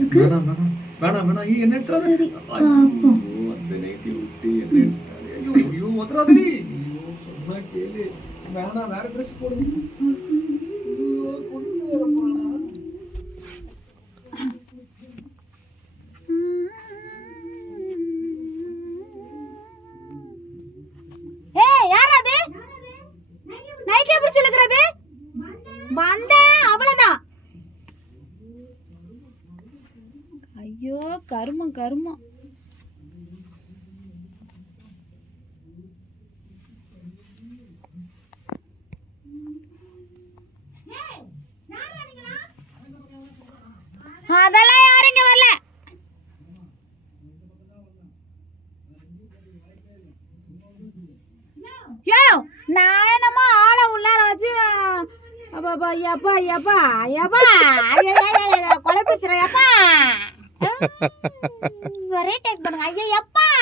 இருக்கு வேணாம் வேணாம் வேணாம் வேணாம் ஐயோ, என்ன. சரி, ஐயோ, பாப்போம். அந்த நைட்டி விட்டு என்ன. ஐயோ, ஐயோ, உதறாதடி. ஐயோ, சொன்னா கேளு. வேணாம், வேற dress போடு. கொண்டு வர போறானா? ஏய் யார் அது நைட்ல எப்படி சொல்லுகிறது வந்தேன் ஐயோ கருமம் கருமம். அதெல்லாம் யாரும் இங்க வரல? யோ நான் என்னமோ ஆளை உள்ளார வச்சு அப்பா எப்பா எப்பா எப்பா Berarti bareng aja ya, Pak.